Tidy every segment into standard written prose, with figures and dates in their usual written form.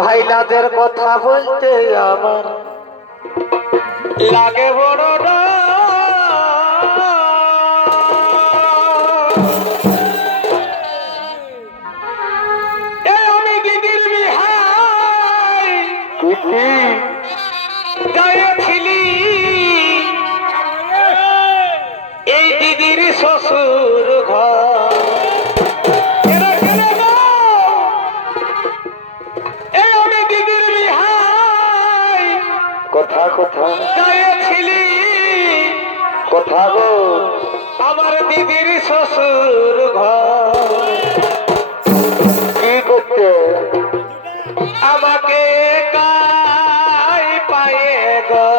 ভাইলাদের কথা বলতে আমার লাগে বড় আমি দিদির বিহাই গায়েছিলি এই দিদির শ্বশুর ঘর কথা কথা গায়েছিলি কথা গো আমার দিদির শ্বশুর ঘর কি করতে আমাকে কাই পায়ে গো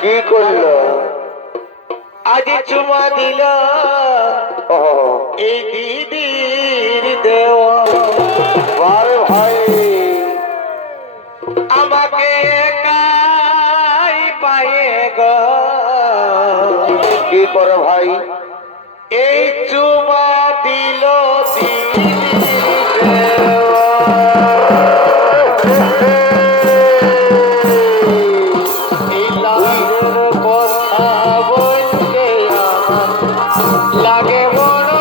কি করলো আজ চুমা দিল এই দিদির দেওয়া ভাই আমাকে কাই পায়ে গো কি করে ভাই এই চুমা দিল কথা বলতে আমার লাগে বড়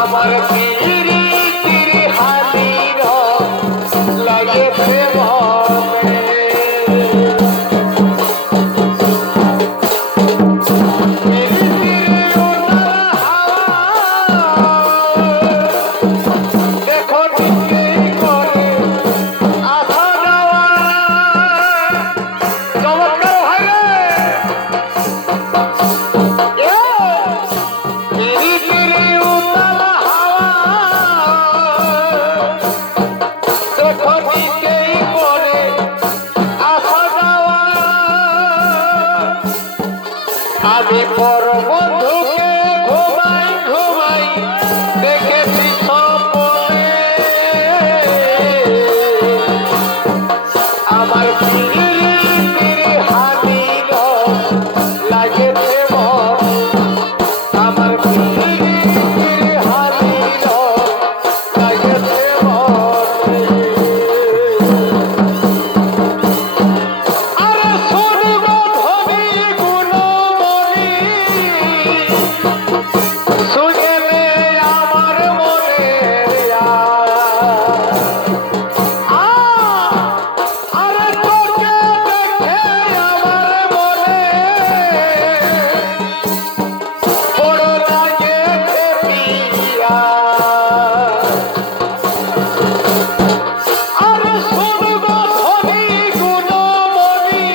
আমার পিরি পিরি হাতির লাগে প্রেম দেখো করে আমি পর বন্ধুকে ঘুমাই ঘুমাই দেখেছি স্বপ্নে আমার পিড়ির হানির লাগেছে মন আমার পিড়ির হানির লাগেছে মন আরে শুনব ধনী গুণমণি শুনেলে আমার মনের আরে তোকে দেখে আমার মনে বড় লাগেছে পিয়া আরে শুনব ধনী গুণমণি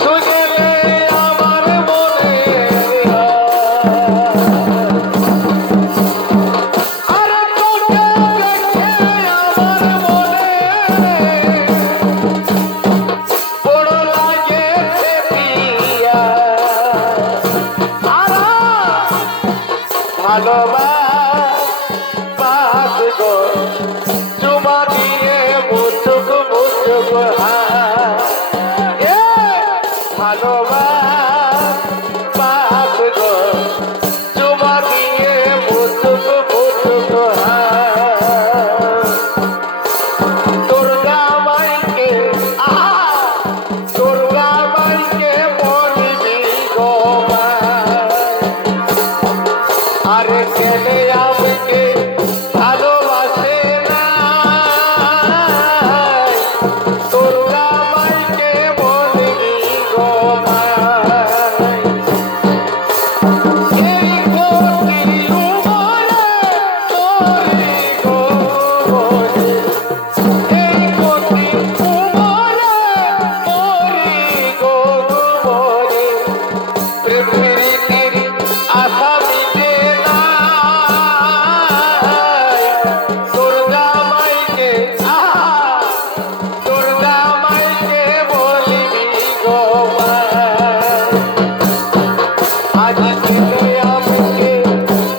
শুনেলে আমার মনের আরে তোকে দেখে আমার মনে বড় লাগেছে পিয়া ভালোবাস গো চুমা দিয়ে মুচুক মুচুক ভালোবাস গো চুমা দিয়ে মুচুক মুচুক দুর্গা মাইকে দুর্গা মাইকে বলবি গো মা আরে ছেলে আমাকে ভালোবাসে না দুর্গা মাইকে বলবি গো মাই এই কোটি উমরে তোরি গো বলে এই কোটি উমরে তোরি গো বলে পৃথিবীর আশা মিটে না দুর্গা মাইকে দুর্গা মাইকে বলবি গো মা আজ ছেলে আমাকে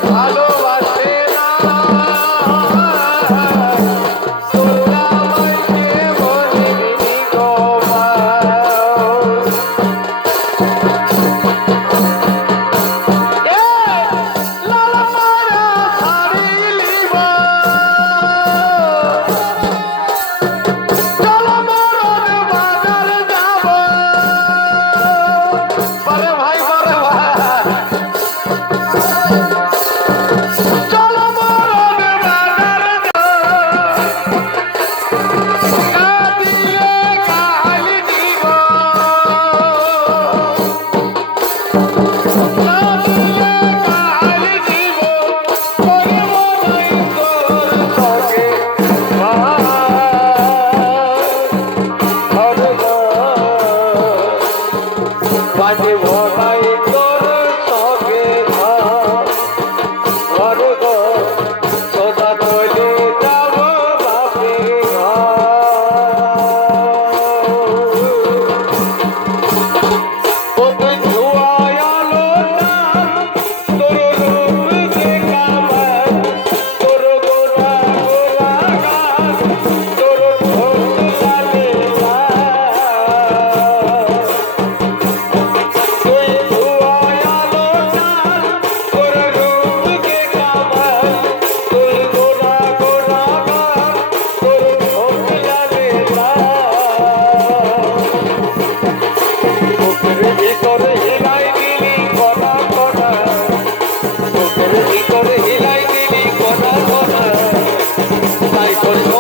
ভালোবাসে না দুর্গা মাইকে বলবি গো মা লালা মারা শাড়ি লিব চলো মরণ বাজার যাব পরে ভাই চলো মরণ বাজার যাব না দিলে গাল দিব না দিলে গাল দিব করিব নাই তোর সঙ্গে বাজিব নাই তোর সঙ্গে ঘর গো সদা নইলে যাব বাপে ওতে ধুয়ায়ালো না তোর রূপ দেখাবার তোর গোরা গোরা গান তোর ঠোঁট লালে তুই ধুয়ায়ালো না তোর রূপ দেখাবার তোর গোরা গোরা গান তোর ঠোঁট লালে বুকের ভিতরে হিলাই দিলি কণা কণা বুকের ভিতরে হিলাই দিলি কণা কণা তাই করে